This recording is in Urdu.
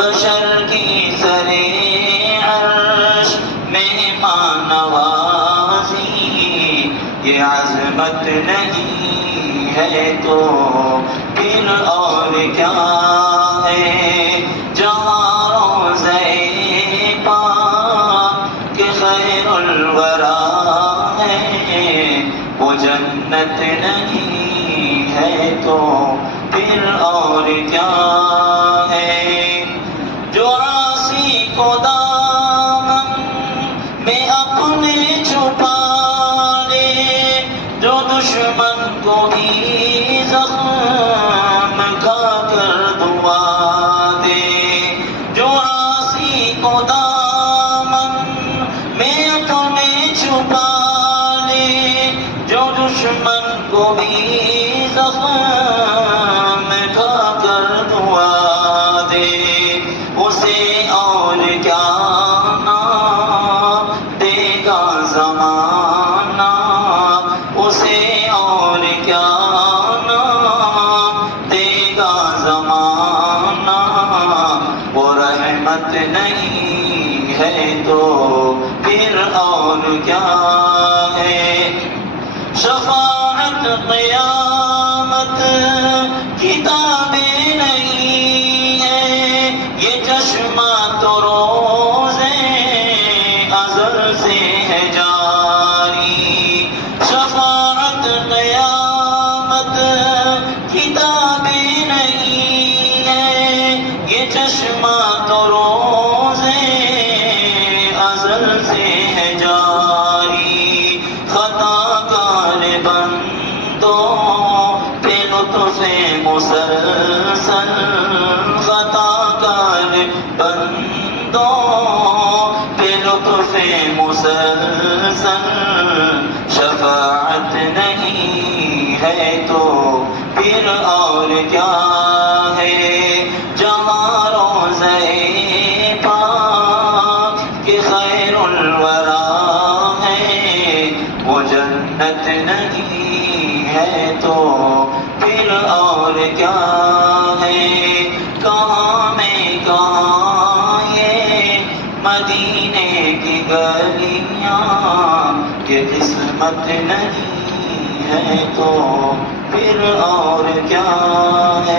بشر کی سرے عرش مہمان نوازی، یہ عظمت نہیں ہے تو پھر اور کیا ہے؟ جہاں روضہ پاک کے خیر الورا ہے، وہ جنت نہیں ہے تو پھر اور کیا ہے؟ جو عاصی کو دامن میں اپنے چھپا لے، جو دشمن کو بھی زخم کھا کر دعا دے، جو عاصی کو دامن میں اپنے چھپا لے، جو دشمن کو بھی زخم کھا کر دعا دے، اسے اور کیا نام دے گا زمانہ، اسے اور کیا نام دے گا زمانہ؟ وہ رحمت نہیں ہے تو پھر اور کیا ہے؟ شفاعت قیامت کتابیں نہیں ہے، یہ چشمہ تو روزے ازل سے ہے جاری۔ شفاعت قیامت کتابیں نہیں ہے، یہ چشمہ تو روزے ازل سے ہے جاری۔ خطا کار بندوں پہ لطف مسلسل، خطا کار بندوں پہ لطف مسلسل، شفاعت نہیں ہے تو پھر اور کیا ہے؟ جہاں روضہ پاک کے خیر الورا ہے، وہ جنت نہیں ہے تو پھر اور کیا ہے؟ کہاں میں کہاں یہ مدینے کی گلیاں، یہ قسمت نہیں ہے تو پھر اور کیا ہے؟